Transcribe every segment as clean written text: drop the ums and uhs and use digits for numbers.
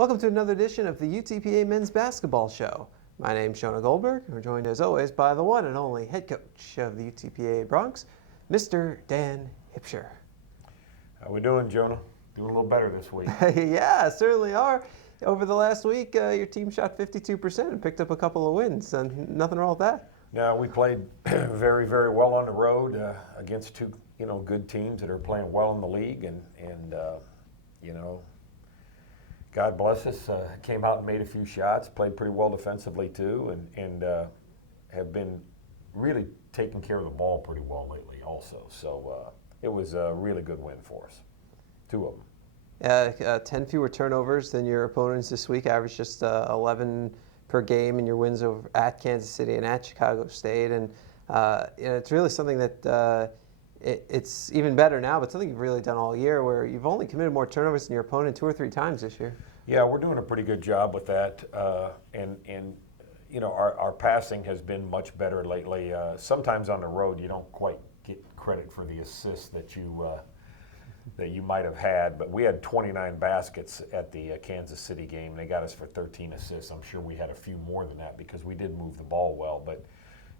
Welcome to another edition of the UTPA Men's Basketball Show. My name's Jonah Goldberg. We're joined as always by the one and only head coach of the UTPA Bronx, Mr. Dan Hipsher. How we doing, Jonah? Doing a little better this week. Yeah, certainly are. Over the last week, your team shot 52% and picked up a couple of wins, and nothing wrong with that. Yeah, we played very, very well on the road against two, good teams that are playing well in the league, and God bless us. Came out and made a few shots, played pretty well defensively too, and have been really taking care of the ball pretty well lately also. So it was a really good win for us, two of them. 10 fewer turnovers than your opponents this week, averaged just 11 per game in your wins over at Kansas City and at Chicago State. And it's really something that it's even better now, but something you've really done all year where you've only committed more turnovers than your opponent 2 or 3 times this year. Yeah, we're doing a pretty good job with that. Our passing has been much better lately. Sometimes on the road you don't quite get credit for the assists that you might have had, but we had 29 baskets at the Kansas City game. They got us for 13 assists. I'm sure we had a few more than that because we did move the ball well, but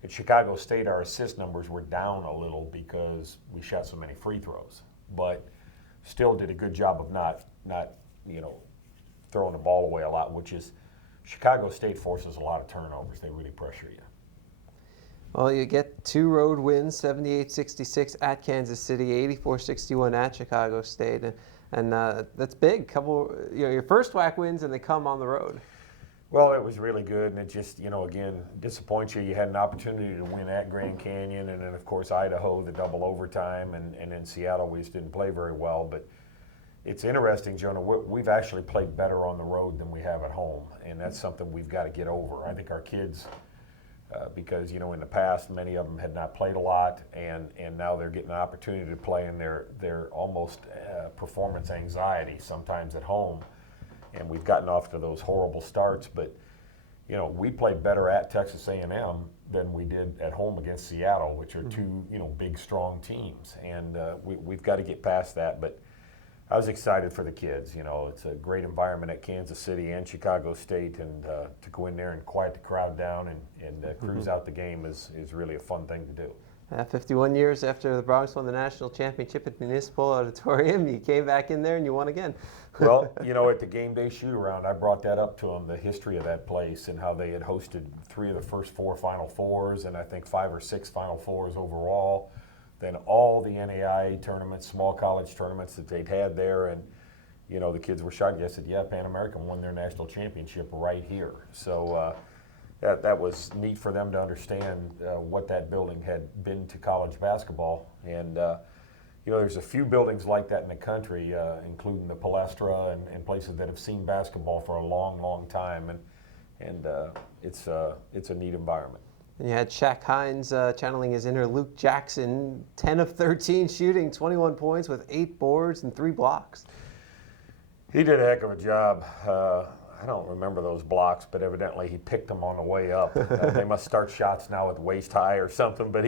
at Chicago State, our assist numbers were down a little because we shot so many free throws, but still did a good job of not throwing the ball away a lot, which is Chicago State forces a lot of turnovers. They really pressure you. Well, you get 2 road wins, 78-66 at Kansas City, 84-61 at Chicago State, and that's big. Your first WAC wins, and they come on the road. Well, it was really good, and it just, again, disappoints you. You had an opportunity to win at Grand Canyon, and then, of course, Idaho, the double overtime, and in Seattle, we just didn't play very well. But it's interesting, Jonah, we've actually played better on the road than we have at home, and that's something we've got to get over. I think our kids, because, in the past, many of them had not played a lot, and now they're getting an opportunity to play, and they're almost performance anxiety sometimes at home. And we've gotten off to those horrible starts, but we played better at Texas A&M than we did at home against Seattle, which are two big, strong teams, and we've got to get past that. But I was excited for the kids. It's a great environment at Kansas City and Chicago State, and to go in there and quiet the crowd down and cruise out the game is really a fun thing to do. 51 years after the Bronx won the national championship at Municipal Auditorium, you came back in there and you won again. Well, at the game day shoot-around, I brought that up to them, the history of that place and how they had hosted 3 of the first 4 Final Fours and I think 5 or 6 Final Fours overall. Then all the NAIA tournaments, small college tournaments that they'd had there, and the kids were shocked. I said, yeah, Pan American won their national championship right here. So that was neat for them to understand what that building had been to college basketball. And there's a few buildings like that in the country, including the Palestra and places that have seen basketball for a long, long time, and it's a neat environment. And you had Shaq Hines channeling his inner Luke Jackson, 10 of 13 shooting, 21 points with 8 boards and 3 blocks. He did a heck of a job. I don't remember those blocks, but evidently he picked them on the way up. They must start shots now at waist high or something, but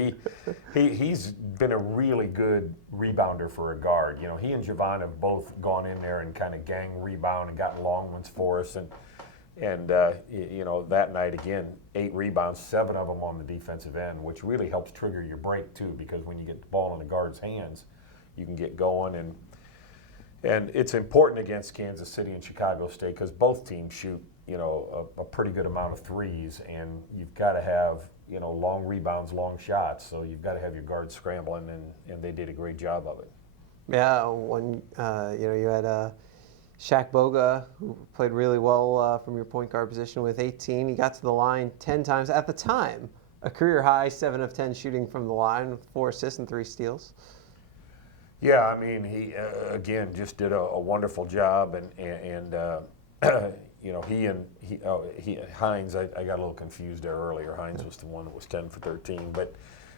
he's been a really good rebounder for a guard. He and Javon have both gone in there and kind of gang rebound and gotten long ones for us, and that night again, 8 rebounds, 7 of them on the defensive end, which really helps trigger your break too, because when you get the ball in the guard's hands, you can get going. And it's important against Kansas City and Chicago State because both teams shoot, a pretty good amount of threes, and you've got to have, long rebounds, long shots. So you've got to have your guards scrambling, and they did a great job of it. Yeah, you had Shaq Boga, who played really well from your point guard position with 18. He got to the line 10 times at the time, a career high 7 of 10 shooting from the line with 4 assists and 3 steals. Yeah, I mean, he again just did a wonderful job, and Hines. I got a little confused there earlier. Hines was the one that was 10 for 13, but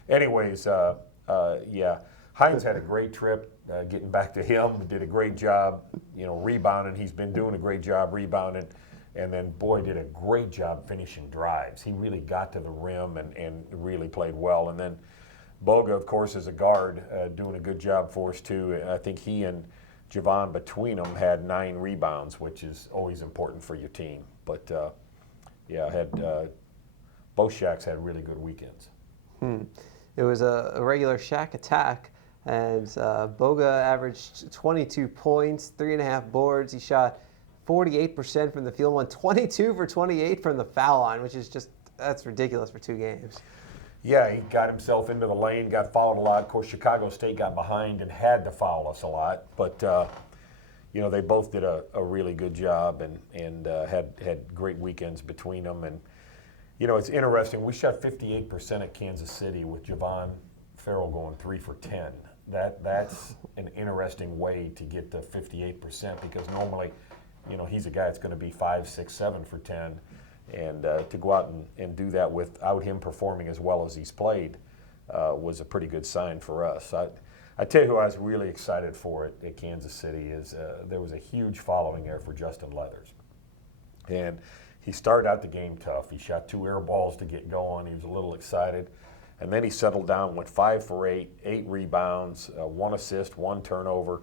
anyways, yeah, Hines had a great trip. Getting back to him, did a great job, rebounding. He's been doing a great job rebounding, and then boy, did a great job finishing drives. He really got to the rim and really played well, and then Boga, of course, is a guard, doing a good job for us too. I think he and Javon between them had 9 rebounds, which is always important for your team. But yeah, both Shaqs had really good weekends. It was a regular Shaq attack, and Boga averaged 22 points, 3.5 boards. He shot 48% from the field, went 22 for 28 from the foul line, which is that's ridiculous for 2 games. Yeah, he got himself into the lane, got fouled a lot. Of course, Chicago State got behind and had to foul us a lot. But, they both did a really good job and had great weekends between them. And, it's interesting. We shot 58% at Kansas City with Javon Farrell going 3 for 10. That's an interesting way to get to 58% because normally, he's a guy that's going to be 5, 6, 7 for 10. And to go out and do that without him performing as well as he's played was a pretty good sign for us. I tell you who I was really excited for at Kansas City is there was a huge following there for Justin Leathers. And he started out the game tough. He shot 2 air balls to get going. He was a little excited. And then he settled down, went 5 for 8, 8 rebounds, 1 assist, 1 turnover.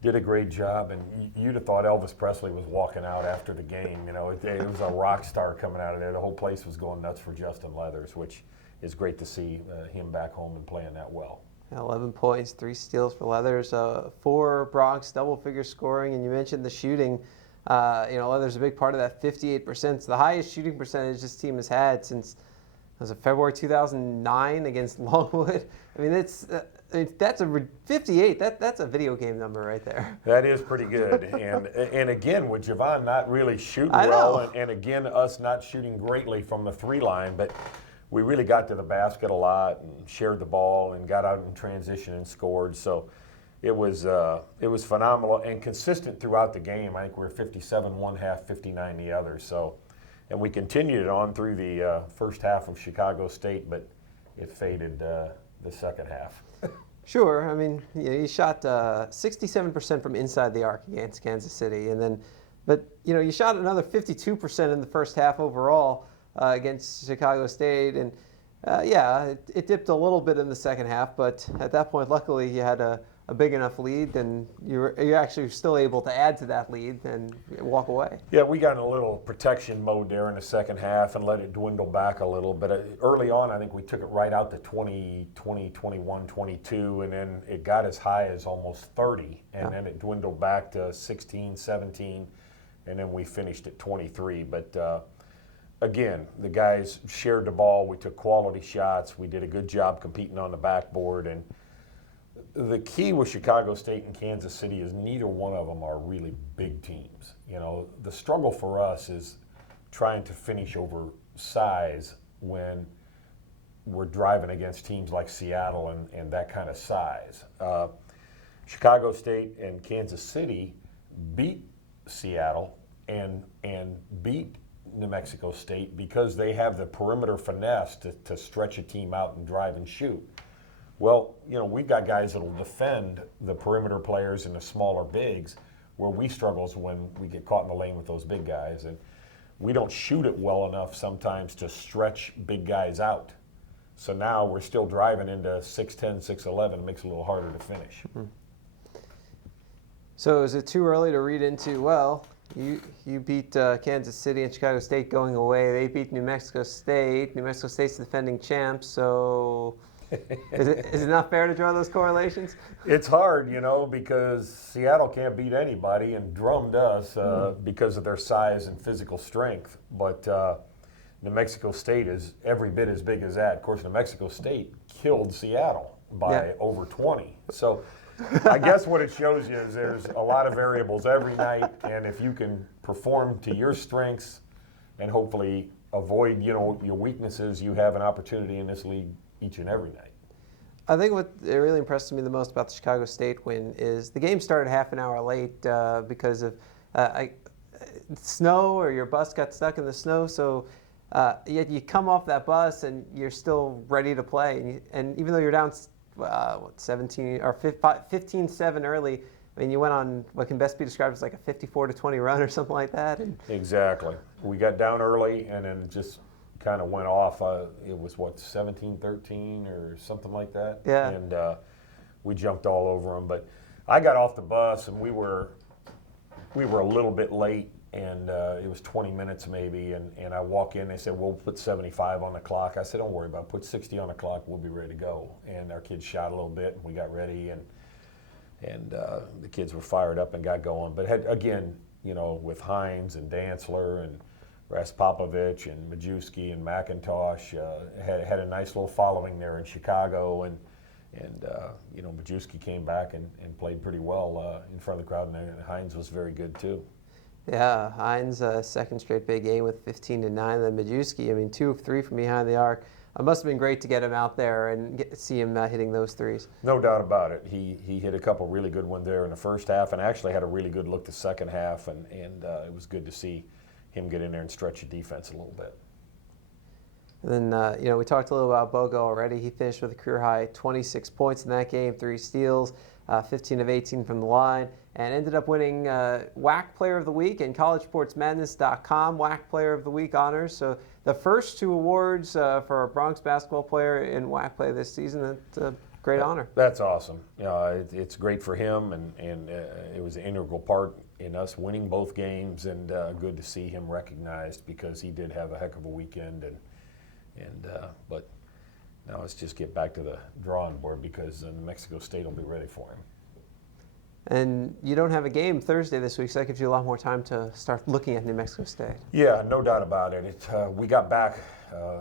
Did a great job, and you'd have thought Elvis Presley was walking out after the game. It was a rock star coming out of there. The whole place was going nuts for Justin Leathers, which is great to see him back home and playing that well. 11 points, 3 steals for Leathers, 4 Bronx double-figure scoring, and you mentioned the shooting. Leathers a big part of that 58%. It's the highest shooting percentage this team has had since was it February 2009 against Longwood. I mean, that's a 58. That's a video game number right there. That is pretty good. And again, with Javon not really shooting well, and again, us not shooting greatly from the 3 line, but we really got to the basket a lot and shared the ball and got out in transition and scored. So it was phenomenal and consistent throughout the game. I think we were 57 one half, 59 the other. So. And we continued it on through the first half of Chicago State, but it faded the second half. Sure. I mean, you shot 67% from inside the arc against Kansas City, but you shot another 52% in the first half overall against Chicago State, and it dipped a little bit in the second half, but at that point, luckily, you had a big enough lead, and you're actually still able to add to that lead and walk away. Yeah, we got in a little protection mode there in the second half and let it dwindle back a little. But early on, I think we took it right out to 20, 21, 22, and then it got as high as almost 30, and then it dwindled back to 16, 17, and then we finished at 23. But again, the guys shared the ball. We took quality shots. We did a good job competing on the backboard, and the key with Chicago State and Kansas City is neither one of them are really big teams. The struggle for us is trying to finish over size when we're driving against teams like Seattle and that kind of size. Chicago State and Kansas City beat Seattle and beat New Mexico State because they have the perimeter finesse to stretch a team out and drive and shoot. Well, we've got guys that will defend the perimeter players and the smaller bigs, where we struggle is when we get caught in the lane with those big guys. And we don't shoot it well enough sometimes to stretch big guys out. So now we're still driving into 6'10", 6'11", it makes it a little harder to finish. Mm-hmm. So is it too early to read into, you beat Kansas City and Chicago State going away. They beat New Mexico State. New Mexico State's the defending champs, so... Is it not fair to draw those correlations? It's hard, because Seattle can't beat anybody and drummed us because of their size and physical strength. But New Mexico State is every bit as big as that. Of course, New Mexico State killed Seattle by over 20. So I guess what it shows you is there's a lot of variables every night, and if you can perform to your strengths and hopefully avoid, your weaknesses, you have an opportunity in this league each and every night. I think what really impressed me the most about the Chicago State win is the game started half an hour late because of snow, or your bus got stuck in the snow. So yet you come off that bus and you're still ready to play. And even though you're down 17 or 15-7 early, I mean, you went on what can best be described as like a 54-20 run or something like that. Exactly. We got down early and then just kind of went off. It was 17-13 or something like that. Yeah. And we jumped all over them. But I got off the bus and we were a little bit late, and it was 20 minutes maybe, and I walk in, they said, we'll put 75 on the clock. I said, don't worry about it, put 60 on the clock, we'll be ready to go. And our kids shot a little bit, and we got ready, and the kids were fired up and got going. But again, with Hines and Dantzler and Raspopovich and Majewski and McIntosh, had a nice little following there in Chicago, and Majewski came back and played pretty well in front of the crowd, and Hines was very good too. Yeah, Hines, second straight big game with 15 to 9. Then Majewski, 2 of 3 from behind the arc. It must have been great to get him out there and see him hitting those threes. No doubt about it. He hit a couple really good ones there in the first half, and actually had a really good look the second half, and it was good to see him get in there and stretch the defense a little bit. And then, we talked a little about Bogo already. He finished with a career-high 26 points in that game, 3 steals, 15 of 18 from the line, and ended up winning WAC Player of the Week and collegesportsmadness.com WAC Player of the Week honors. So the first 2 awards for a Bronx basketball player in WAC play this season. That's a great honor. That's awesome. It's great for him, and it was an integral part in us winning both games, and good to see him recognized, because he did have a heck of a weekend. But now let's just get back to the drawing board, because New Mexico State will be ready for him. And you don't have a game Thursday this week, so that gives you a lot more time to start looking at New Mexico State. Yeah, no doubt about it. We got back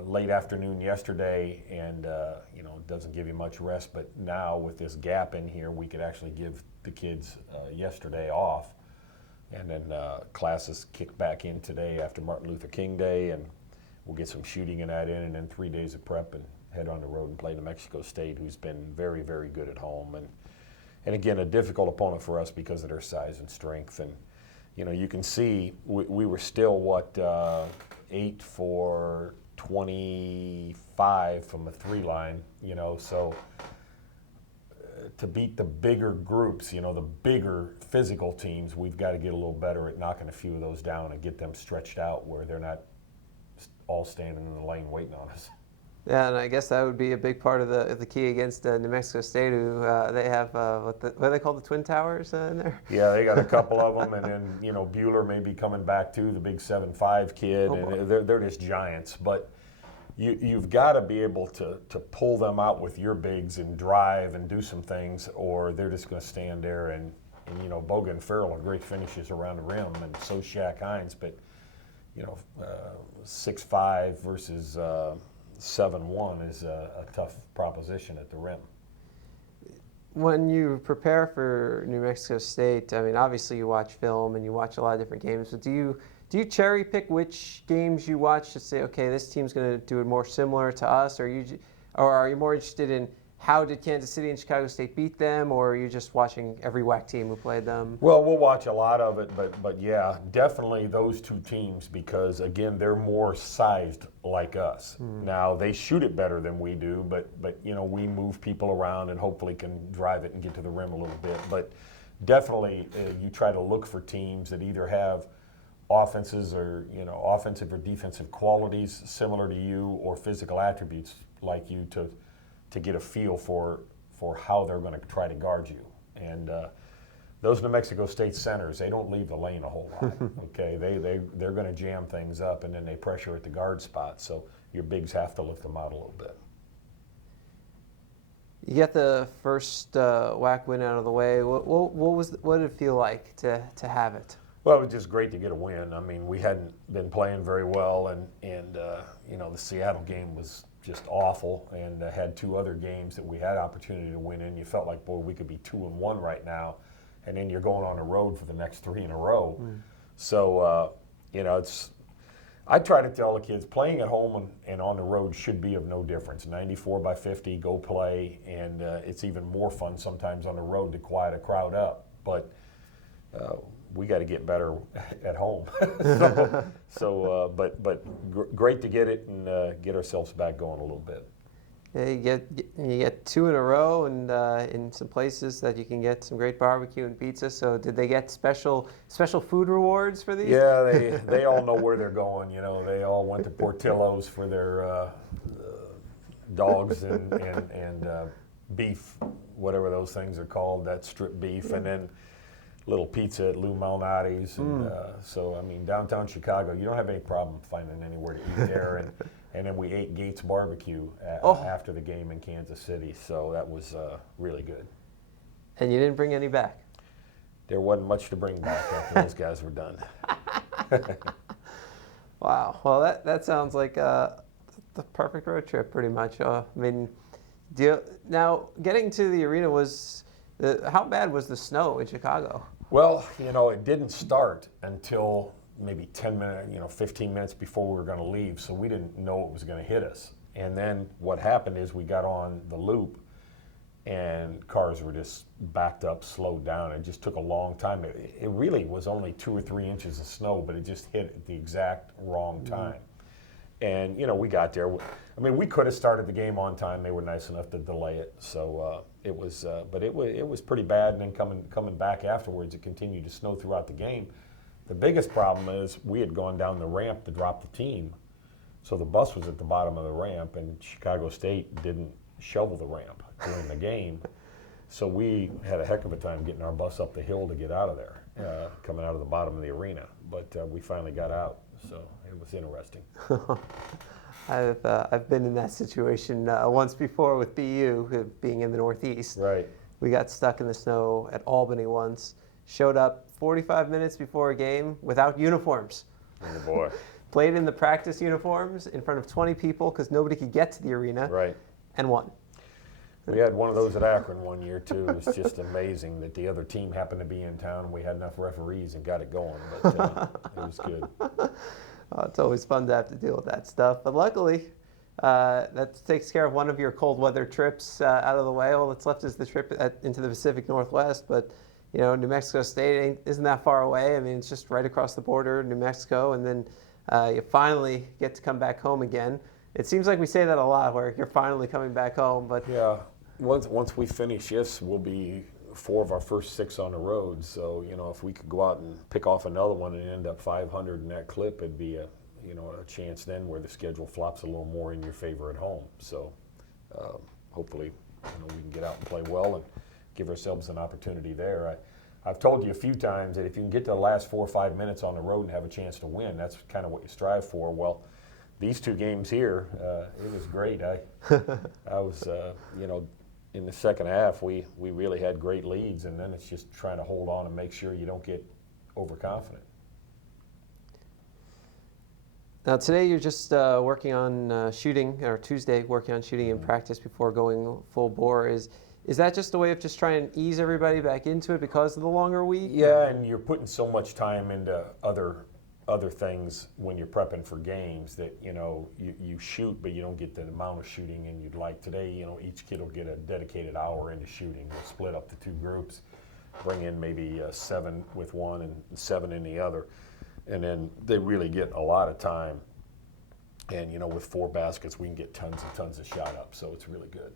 late afternoon yesterday, and it doesn't give you much rest. But now with this gap in here, we could actually give the kids yesterday off, and then classes kick back in today after Martin Luther King Day, and we'll get some shooting in that and then 3 days of prep and head on the road and play New Mexico State, who's been very, very good at home. And again, a difficult opponent for us because of their size and strength. And, you can see we were still, 8 for 25 from the 3 line, so to beat the bigger groups, the bigger physical teams, we've got to get a little better at knocking a few of those down and get them stretched out where they're not all standing in the lane waiting on us. Yeah, and I guess that would be a big part of the key against New Mexico State, who they have what do they call the Twin Towers in there? Yeah, they got a couple of them, and then Bueller may be coming back too, the big 7'5" kid, and they're just giants. But you've got to be able to pull them out with your bigs and drive and do some things, or they're just going to stand there. And Boga and Farrell are great finishes around the rim, and so Shaq Hines, but 6'5" versus 7'1" is a tough proposition at the rim. When you prepare for New Mexico State, obviously you watch film and you watch a lot of different games, but do you cherry pick which games you watch to say, okay, this team's going to do it more similar to us, or are you more interested in how did Kansas City and Chicago State beat them, or are you just watching every WAC team who played them? Well, we'll watch a lot of it, but yeah, definitely those 2 teams, because again, they're more sized like us. Now they shoot it better than we do, but we move people around and hopefully can drive it and get to the rim a little bit. But definitely, you try to look for teams that either have offenses or offensive or defensive qualities similar to you, or physical attributes like you, to get a feel for how they're going to try to guard you. And those New Mexico State centers, they don't leave the lane a whole lot. Okay, they're going to jam things up, and then they pressure at the guard spot. So your bigs have to lift them out a little bit. You get the first WAC win out of the way. What did it feel like to have it? Well, it was just great to get a win. We hadn't been playing very well, and the Seattle game was just awful, and had 2 other games that we had opportunity to win in. You felt like, boy, we could be 2-1 right now, and then you're going on the road for the next 3 in a row. So, I try to tell the kids, playing at home and on the road should be of no difference. 94/50, go play, and it's even more fun sometimes on the road to quiet a crowd up. But we got to get better at home. But great to get it and get ourselves back going a little bit. Yeah, you get 2 in a row, and in some places that you can get some great barbecue and pizza. So did they get special food rewards for these? Yeah, they all know where they're going. They all went to Portillo's for their dogs and beef, whatever those things are called, that strip beef, and then little pizza at Lou Malnati's. And so, I mean, downtown Chicago, you don't have any problem finding anywhere to eat there. And then we ate Gates Barbecue after the game in Kansas City, so that was really good. And you didn't bring any back? There wasn't much to bring back after those guys were done. Wow. Well, that sounds like the perfect road trip, pretty much. I mean, now getting to the arena how bad was the snow in Chicago? Well, it didn't start until maybe 10 minutes, 15 minutes before we were going to leave, so we didn't know it was going to hit us. And then what happened is we got on the loop, and cars were just backed up, slowed down. It just took a long time. It really was only 2 or 3 inches of snow, but it just hit at the exact wrong time. And, we got there. I mean, we could have started the game on time. They were nice enough to delay it. So it was pretty bad. And then coming back afterwards, it continued to snow throughout the game. The biggest problem is we had gone down the ramp to drop the team. So the bus was at the bottom of the ramp, and Chicago State didn't shovel the ramp during the game. So we had a heck of a time getting our bus up the hill to get out of there, coming out of the bottom of the arena. But we finally got out, so it was interesting. I've been in that situation once before with BU, being in the Northeast. Right. We got stuck in the snow at Albany once, showed up 45 minutes before a game without uniforms. Oh boy. Played in the practice uniforms in front of 20 people because nobody could get to the arena. Right. And won. We had one of those at Akron one year too. It was just amazing that the other team happened to be in town, and we had enough referees and got it going. But it was good. It's always fun to have to deal with that stuff. But luckily, that takes care of one of your cold weather trips out of the way. All that's left is the trip into the Pacific Northwest. But New Mexico State isn't that far away. I mean, it's just right across the border, New Mexico, and then you finally get to come back home again. It seems like we say that a lot, where you're finally coming back home. But yeah, once we finish this, we'll be 4 of our first 6 on the road. So if we could go out and pick off another one and end up 500 in that clip, it'd be a chance then where the schedule flops a little more in your favor at home. So hopefully we can get out and play well and give ourselves an opportunity there. I've told you a few times that if you can get to the last 4 or 5 minutes on the road and have a chance to win, that's kind of what you strive for. Well, these 2 games here, it was great. I was, in the second half, we really had great leads, and then it's just trying to hold on and make sure you don't get overconfident. Now today you're just working on shooting, or Tuesday working on shooting in practice before going full bore. Is that just a way of just trying to ease everybody back into it because of the longer week? Yeah, and you're putting so much time into other things when you're prepping for games that you shoot, but you don't get the amount of shooting and you'd like. Today, each kid will get a dedicated hour into shooting. We'll split up the 2 groups, bring in maybe 7 with one and 7 in the other, and then they really get a lot of time. And with 4 baskets, we can get tons and tons of shot up, so it's really good.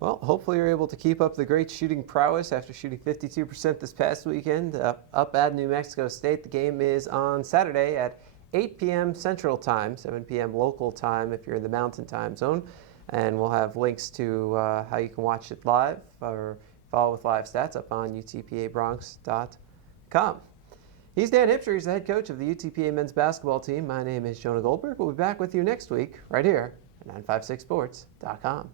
Well, hopefully you're able to keep up the great shooting prowess after shooting 52% this past weekend up at New Mexico State. The game is on Saturday at 8 p.m. Central Time, 7 p.m. local time if you're in the Mountain Time Zone. And we'll have links to how you can watch it live or follow with live stats up on utpabronx.com. He's Dan Hipsher. He's the head coach of the UTPA men's basketball team. My name is Jonah Goldberg. We'll be back with you next week right here at 956sports.com.